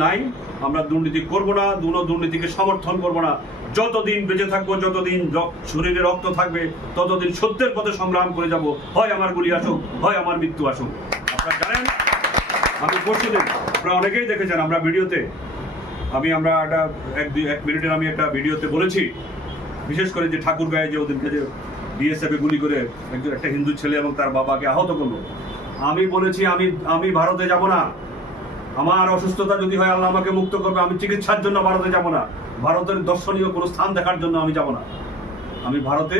নাই, আমরা দুর্নীতি করব না, দুর্নীতিকে সমর্থন করব না। যতদিন বেঁচে থাকবো, যতদিন শরীরে রক্ত থাকবে, ততদিন সত্যের পথে সংগ্রাম করে যাব। হয় আমার গুলি আসুক, হয় আমার মৃত্যু আসুক। আপনারা জানেন, আমি পরশুদিন আপনারা অনেকেই দেখেছেন আমরা ভিডিওতে, আমরা এক মিনিটের আমি একটা ভিডিওতে বলেছি, বিশেষ করে যে ঠাকুরগাঁয়ে যে ওদেরকে যে বিএসএফ গুলি করে একটা হিন্দু ছেলে এবং তার বাবাকে আহত করলো, আমি বলেছি আমি ভারতে যাব না। আমার অসুস্থতা যদি হয়, আল্লাহ আমাকে মুক্ত করবে, আমি চিকিৎসার জন্য ভারতে যাব না। ভারতের দর্শনীয় কোনো স্থান দেখার জন্য আমি যাব না। আমি ভারতে,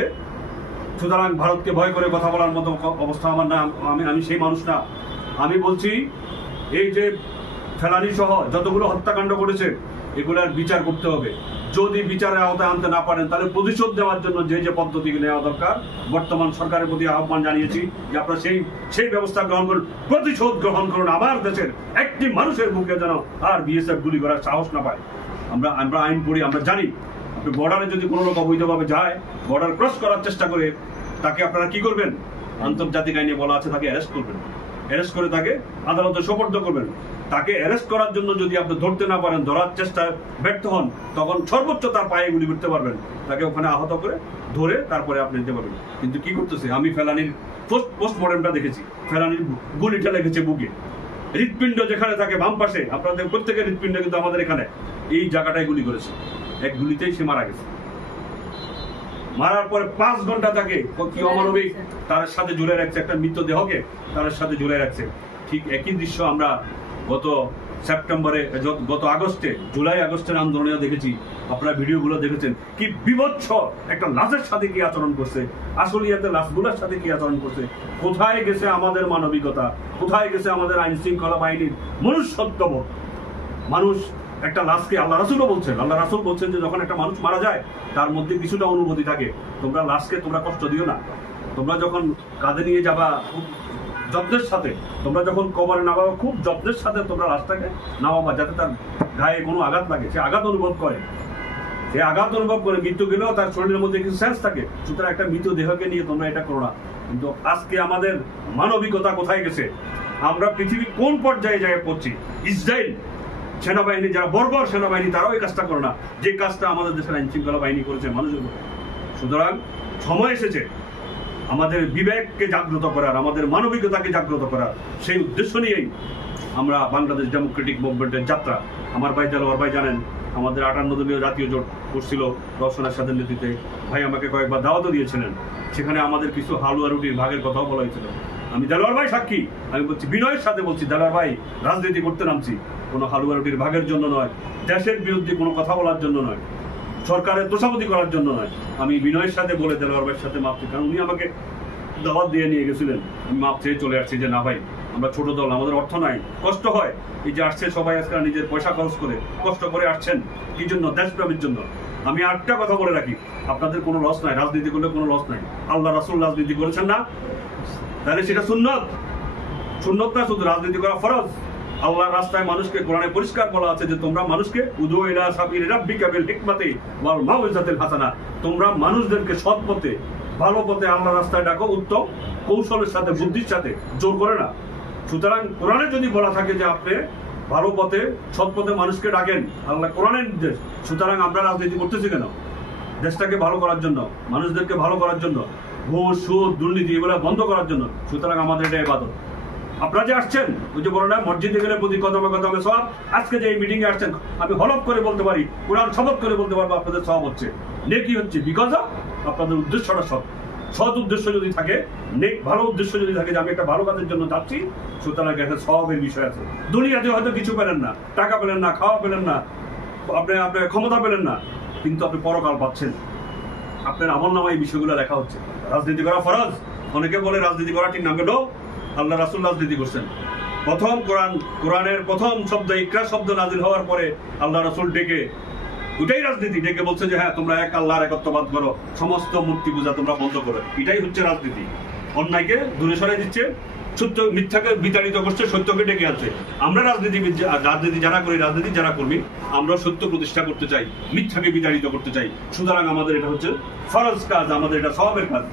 সুতরাং ভারতকে ভয় করে কথা বলার মতো অবস্থা আমার না। আমি সেই মানুষ না। আমি বলছি, এই যে ফেলানি সহ যতগুলো হত্যাকাণ্ড করেছে, এগুলার বিচার করতে হবে। যদি বিচারের আওতায় আনতে না পারেন, তাহলে প্রতিশোধ দেওয়ার জন্য যে পদ্ধতি নেওয়া দরকার, বর্তমান সরকারের প্রতি আহ্বান জানিয়েছি যে আপনারা সেই ব্যবস্থা গ্রহণ করুন, প্রতিশোধ গ্রহণ করুন। আমার দেশের একটি মানুষের মুখে যেন আর বিএসএফ গুলি করার সাহস না পায়। আমরা আইন পড়ি, আমরা জানি। আপনি বর্ডারে যদি কোনো লোক অবৈধভাবে যায়, বর্ডার ক্রস করার চেষ্টা করে, তাকে আপনারা কি করবেন? আন্তর্জাতিক আইনে বলা আছে তাকে অ্যারেস্ট করবেন। অ্যারেস্ট করে তাকে আদালতে সোপর্দ করবেন। তাকে অ্যারেস্ট করার জন্য যদি আপনি ধরতে না পারেন, ধরার চেষ্টায় ব্যর্থ হন, তখন সর্বোচ্চ তার পায়ে গুলি করতে পারবেন। তাকে ওখানে আহত করে ধরে তারপরে আপনি নিতে পারবেন। কিন্তু কি করতেছে? আমি ফেলানির পোস্টমর্টেমটা দেখেছি। ফেলানির গুলিটা লেগেছে বুকে। হৃৎপিণ্ড যেখানে থাকে বাম পাশে, আপনাদের প্রত্যেকের হৃৎপিণ্ড কিন্তু আমাদের এখানে এই জায়গাটায় গুলি করেছে। এক গুলিতেই সে মারা গেছে। মারার পরে 5 ঘন্টা তাকে কি অমানবিক তার সাথে জুড়ে রাখছে, একটা মৃতদেহকে তার সাথে জুড়ে রাখছে। ঠিক একই দৃশ্য আমরা গত আগস্টে, জুলাই আগস্টের আন্দোলনে দেখেছি। আপনারা ভিডিওগুলো দেখেছেন, কি বিভৎস একটা লাশের সাথে কি আচরণ করছে, আসলিয়াতে লাশগুলোর সাথে কি আচরণ করছে। কোথায় গেছে আমাদের মানবিকতা? কোথায় গেছে আমাদের আইন শৃঙ্খলা বাহিনীর মনুষ্যত্ববোধ? মানুষ একটা লাশকে, আল্লাহ রাসূলও বলছেন যে যখন একটা মানুষ মারা যায়, তার মধ্যে কিছুটা অনুভূতি থাকে। তোমরা লাশকে কষ্ট দিও না। তোমরা যখন কাঁধে নিয়ে যাবা খুব যত্নের সাথে, তোমরা যখন কবরে নামাবা খুব যত্নের সাথে তোমরা লাশটাকে নামাবা, যাতে তার গায়ে কোনো আঘাত লাগে। সে আঘাত অনুভব করে, মৃত্যু গেলেও তার শরীরের মধ্যে কিছু সেন্স থাকে। সুতরাং একটা মৃতদেহকে নিয়ে তোমরা এটা করো না। কিন্তু আজকে আমাদের মানবিকতা কোথায় গেছে? আমরা পৃথিবী কোন পর্যায়ে পড়ছি? ইসরায়েল সেনাবাহিনী, যারা বর্বর সেনাবাহিনী, তারাও এই কাজটা করে না, যে কাজটা আমাদের দেশের আইন শৃঙ্খলা বাহিনী করেছে মানুষের উপর। সুতরাং সময় এসেছে আমাদের বিবেককে জাগ্রত করার, আমাদের মানবিকতাকে জাগ্রত করার। সেই উদ্দেশ্য নিয়েই আমরা বাংলাদেশ ডেমোক্রেটিক মুভমেন্টের যাত্রা। আমার ভাই দেলোয়ার ভাই জানেন, আমাদের 58 দলীয় জাতীয় জোট করছিল দর্শনের সাথে নেতৃত্বে। ভাই আমাকে কয়েকবার দাওয়াতও দিয়েছিলেন। সেখানে আমাদের কিছু হালুয়া রুটির ভাগের কথাও বলা হয়েছিল। আমি দেলোয়ার ভাই সাক্ষী। আমি বলছি, বিনয়ের সাথে বলছি, দেলোয়ার ভাই, রাজনীতি করতে নামছি কোনো হালুয়া রুটির ভাগের জন্য নয়, দেশের বিরুদ্ধে কোনো কথা বলার জন্য নয়, সরকারের তোষামতি করার জন্য নয়। আমি বিনয়ের সাথে বলে দেলোয়ার ভাইয়ের সাথে মাপ চাই, কারণ উনি আমাকে দাওয়াত দিয়ে নিয়ে গেছিলেন। আমি মাপ চেয়ে চলে আসছি যে না ভাই, আমরা ছোট দল, আমাদের অর্থ নাই, কষ্ট হয়। এই যে আসছে সবাই আজকাল নিজের পয়সা খরচ করে কষ্ট করে আসছেন, কি জন্য? দেশপ্রেমের জন্য। আমি আরেকটা কথা বলে রাখি, আপনাদের কোনো লস নাই, রাজনীতি করলে কোনো লস নাই। আল্লাহ রাসূল রাজনীতি করেছেন না, তাহলে সেটা সুন্নত না, শুধু রাজনীতি করা ফরজ। আল্লাহর রাস্তায় মানুষকে, কোরআনে পরিষ্কার বলা আছে যে তোমরা মানুষকে উদু ইলা সাবিলি রাব্বিকা বিল হিকমাতি ওয়াল মাউইজাতিল হাসানা, তোমরা মানুষদেরকে সৎ পথে, ভালো পথে আল্লাহর রাস্তায় ডাকো, উত্তম কৌশলের সাথে, বুদ্ধির সাথে, জোর করে না। সুতরাং কোরআনে যদি বলা থাকে যে আপনি ভালো পথে, সৎ পথে মানুষকে ডাকেন, আল্লাহ কোরআনের নির্দেশ। সুতরাং আমরা রাজনীতি করতেছি কেন? দেশটাকে ভালো করার জন্য, মানুষদেরকে ভালো করার জন্য, ঘুষ, সুদ, দুর্নীতি এগুলো বন্ধ করার জন্য। সুতরাং আমাদের এটা ইবাদত। আপনারা যে আসছেন, ওই যে বলো না, মসজিদে গেলে প্রতি কদমে কদমে সওয়াব। আজকে যে এই মিটিং এ আসছেন, আমি হলফ করে বলতে পারি, কোরআন শপথ করে বলতে পারবো, আপনাদের সওয়াব হচ্ছে, নেকি হচ্ছে। বিকজ আপনাদের উদ্দেশ্যটা সৎ উদ্দেশ্য যদি থাকে, নেক ভালো উদ্দেশ্য যদি থাকে যে আমি একটা ভালো কাজের জন্য যাচ্ছি, সুতরাং একটা সওয়াবের বিষয় আছে। দুনিয়াতে হয়তো কিছু পেলেন না, টাকা পেলেন না, খাওয়া পেলেন না, আপনি ক্ষমতা পেলেন না, কিন্তু আপনি পরকাল পাচ্ছেন। আপনার আমলনামায় এই বিষয়গুলো লেখা হচ্ছে। রাজনীতি করা ফরজ। অনেকে বলে রাজনীতি করা ঠিক না, কেন? আল্লাহ রাসূল রাজনীতি করছেন। প্রথম কোরআনের প্রথম শব্দ ইকরা শব্দ নাযিল হওয়ার পরে আল্লাহ রাসূল দুটাই রাজনীতি ডেকে বলছে যে হ্যাঁ, তোমরা এক আল্লাহর একত্ববাদ করো, সমস্ত মূর্তি পূজা তোমরা বন্ধ করো। এটাই হচ্ছে রাজনীতি। অন্যায়কে দূরে সরাই দিচ্ছে, সত্য মিথ্যাকে বিতাড়িত করছে, সত্যকে ডেকে আনছে। আমরা রাজনীতি যারা কর্মী, আমরা সত্য প্রতিষ্ঠা করতে চাই, মিথ্যাকে বিতাড়িত করতে চাই। সুতরাং আমাদের এটা হচ্ছে ফরজ কাজ, আমাদের এটা সওয়াবের কাজ।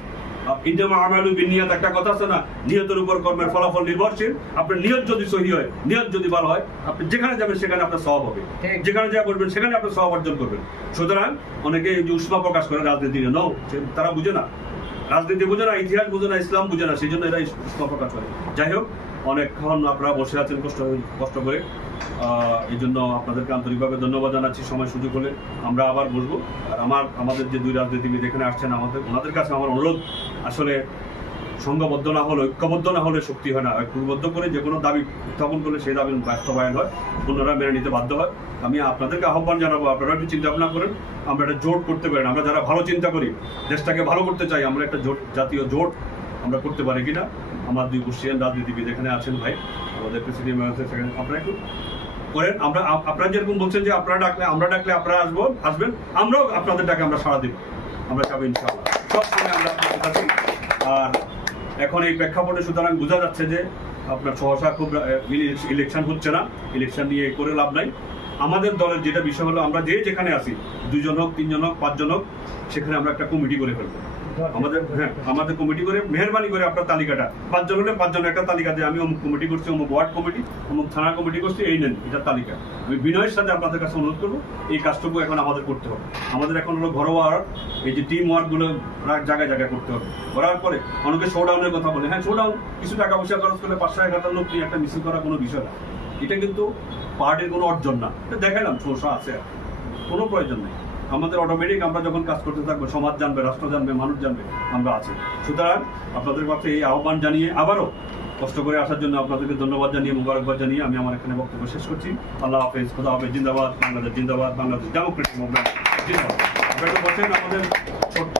ইন্নামা আমালু বিন্নিয়াত একটা কথা আছে না, নিয়তের উপর কর্মের ফলাফল নির্ভরশীল। আপনার নিয়ত যদি সহি হয়, নিয়ত যদি ভালো হয়, আপনি যেখানে যাবেন সেখানে আপনার সওয়াব হবে, যেখানে যা করবেন সেখানে আপনি সওয়াব অর্জন করবেন। সুতরাং অনেকে এই যে উষ্মা প্রকাশ করে রাজনীতি নিয়ে, নো, তারা বুঝে না, রাজনীতি বুঝে না, ইতিহাস বুঝে না, ইসলাম বুঝে না, সেই জন্য এরা উষ্মা প্রকাশ করে। যাই হোক, অনেকক্ষণ আপনারা বসে আছেন কষ্ট করে, এই জন্য আপনাদেরকে আন্তরিকভাবে ধন্যবাদ জানাচ্ছি। সময় সুযোগ হলে আমরা আবার বসবো। আর আমাদের যে দুই রাজনীতিবিদ এখানে আসছেন, ওনাদের কাছে আমার অনুরোধ, আসলে সংঘবদ্ধ না হলে, ঐক্যবদ্ধ না হলে শক্তি হয় না। ঐক্যবদ্ধ করে যে কোনো দাবি উত্থাপন করলে সেই দাবি বাস্তবায়ন হয়, অন্যরা মেনে নিতে বাধ্য হয়। আমি আপনাদেরকে আহ্বান জানাবো, আপনারা একটু চিন্তা ভাবনা করেন, আমরা একটা জোট করতে পারেন। আমরা যারা ভালো চিন্তা করি, দেশটাকে ভালো করতে চাই, আমরা একটা জোট, জাতীয় জোট আমরা করতে পারি কিনা। আমার দুই কুষ্টিয়ান রাজনীতিবিদ এখানে আছেন ভাই, আমাদের প্রেসিডেন্ট, আপনারা একটু করেন। আপনারা যেরকম বলছেন যে আপনারা ডাকলে আমরা ডাকলে আপনারা আসবেন, আমরাও আপনাদের ডাকে আমরা সাড়া দিব, আমরা যাবো ইনশাআল্লাহ, সব সময় আমরা আপনাদের কাছে। আর এখন এই প্রেক্ষাপটে সুতরাং বোঝা যাচ্ছে যে আপনার সহসা খুব ইলেকশন হচ্ছে না, ইলেকশন নিয়ে করে লাভ নাই। আমাদের দলের যেটা বিষয় হলো, আমরা যেখানে আছি, 2 জন হোক, 3 জন হোক, 5 জন হোক, সেখানে আমরা একটা কমিটি করে ফেলবো। আমাদের কমিটি করে, মেহরবানি করে আপনার তালিকাটা 5 জন হলে 5 জনের একটা তালিকা দিয়ে, আমি অমুক কমিটি করছি, অমুক ওয়ার্ড কমিটি, অমুক থানা কমিটি করছি, এই নেন এটার তালিকা। আমি বিনয়ের সাথে আপনাদের কাছে অনুরোধ করবো, এই কাজটুকু এখন আমাদের করতে হবে। আমাদের এখন হলো ঘরোয়া এই যে টিম ওয়ার্ক গুলো জায়গায় জায়গায় করতে হবে। করার পরে অনেকে শোডাউনের কথা বলে, হ্যাঁ শোডাউন, কিছু টাকা পয়সা খরচ করে 500-1000 লোক নিয়ে একটা মিছিল করা কোনো বিষয় না, এটা কিন্তু পার্টির কোনো অর্জন না। দেখালাম সমস্যা আছে, কোনো প্রয়োজন নেই। আমাদের অটোমেটিক আমরা যখন কাজ করতে থাকবো, সমাজ জানবে, রাষ্ট্র জানবে, মানুষ জানবে আমরা আছি। সুতরাং আপনাদের কাছে এই আহ্বান জানিয়ে, আবারও কষ্ট করে আসার জন্য আপনাদেরকে ধন্যবাদ জানিয়ে, মুবারকবাদ জানিয়ে আমি আমার এখানে বক্তব্য শেষ করছি। আল্লাহ হাফেজ, খোদা হাফেজ, জিন্দাবাদ বাংলাদেশ, জিন্দাবাদ বাংলাদেশ ডেমোক্রেটিক মুভমেন্ট, জিন্দাবাদ। আপনারা বলছেন আমাদের